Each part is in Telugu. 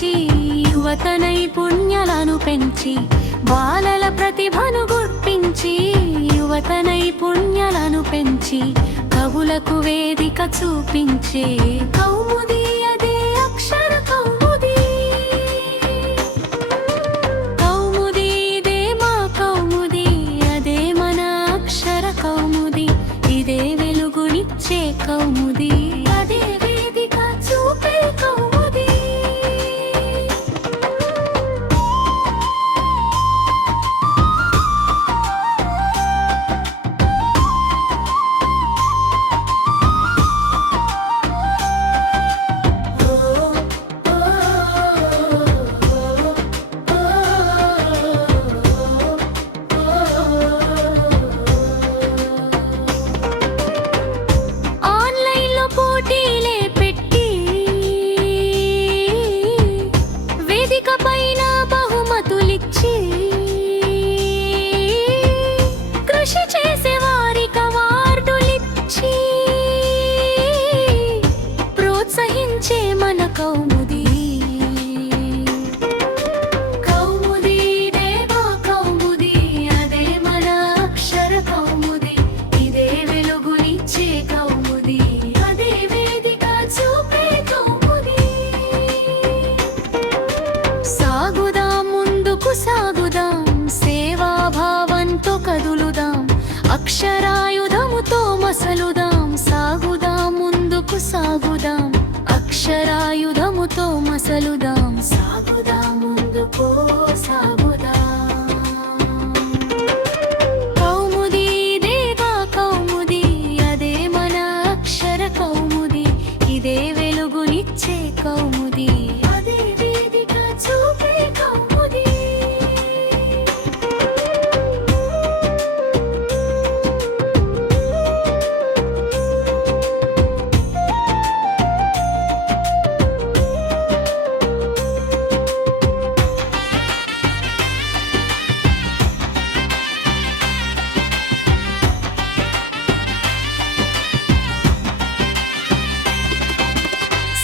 పంచి యువత నైపుణ్యాలను పెంచి బాలల ప్రతిభను గుర్తించి యువత నైపుణ్యాలను పెంచి కవులకు వేదిక చూపించే కౌముది అదే అక్షర కౌముది. కౌముది ఇదే మా కౌముది, అదే మన అక్షర కౌముది, ఇదే వెలుగునిచ్చే కౌముది, అదే వేదిక చూపే కౌముది. మన కౌముది కౌముది ఇదే మా కౌముది, అదే మన అక్షర కౌముది, ఇదే వెలుగునిచ్చే కౌముది, అదే వేదిక చూపే కౌముది. సాగుదాం ముందుకు సాగుదాం, సేవాభావంతో కదులుదాం, అక్షరాయుధముతో మసలుదాం. సాగుదాం ముందుకు సాగుదాం, అక్షరాయుధముతో మసలుదాం. సాగుదాం ముందుకు సాగుదాం. కౌముది ఇదే మా కౌముది, అదే మన అక్షర కౌముది, ఇదే వెలుగునిచ్చే కౌముది, అదే వేదిక చూపే కౌముది.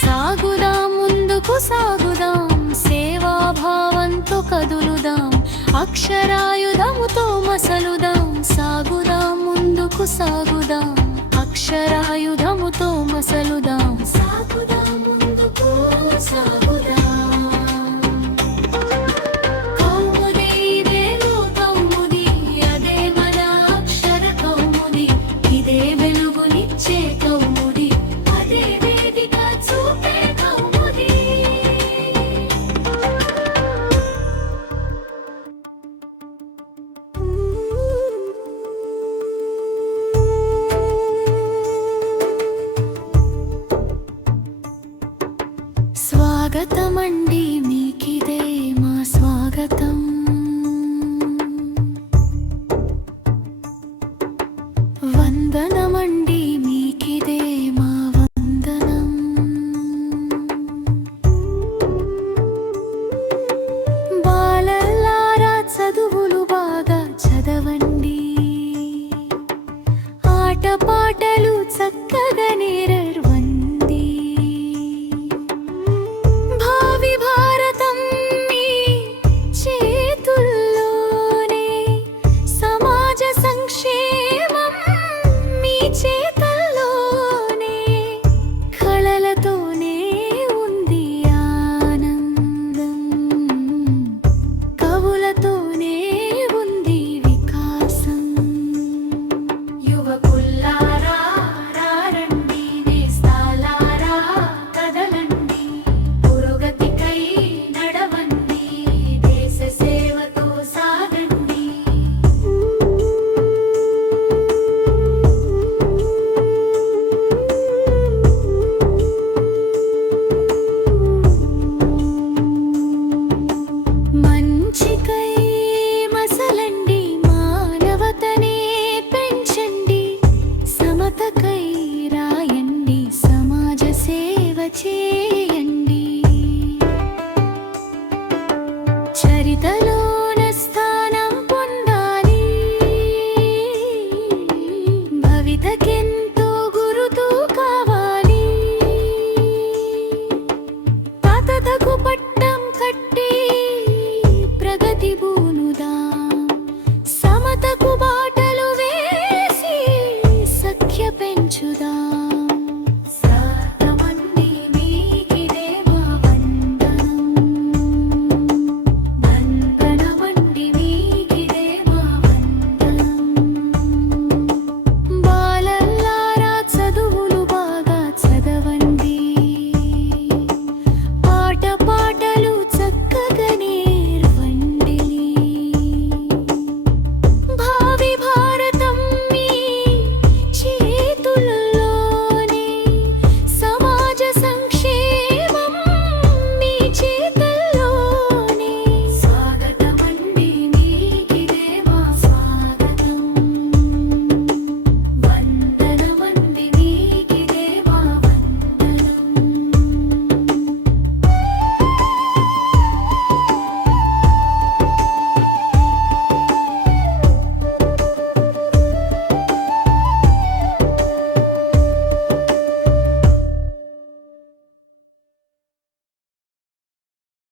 సాగుదాం ముందుకు సాగుదాం, సేవాభావంతో కదులుదాం, అక్షరాయుధముతో మసలుదాం. సాగుదాం ముందుకు సాగుదాం, అక్షరాయుధముతో మసలుదాం. సాగుదాం ముందుకు సాగుదాం. కౌముది ఇదే మా కౌముది, అదే మన అక్షర కౌముది, ఇదే వెలుగునిచ్చే కౌముది, అదే వేదిక చూపే కౌముది. స్వాగతమండి మీకిదే మా స్వాగతం, వందనమండి మీకిదే మా వందనం. బాలలారా చదువులు బాగా చదవండి, ఆటపాటలు చక్కగా నేర్వండి. భావి భారతం మీ చేతుల్లోనే, సమాజ సంక్షేమం మీ చేతల్లోనే, కళలతోనే ఉంది ఆనందం, కవులతోనే ఉంది వికాసం. యువకుల్లారా రారండి, నేస్తాలారా కదలండి, పురోగతికై నడవండి, దేశ సేవతో సాగండి. మంచికై మసలండి, మానవతనే పెంచండి, సమతకై రాయండి, సమాజ సేవ చేయండి. చరితలో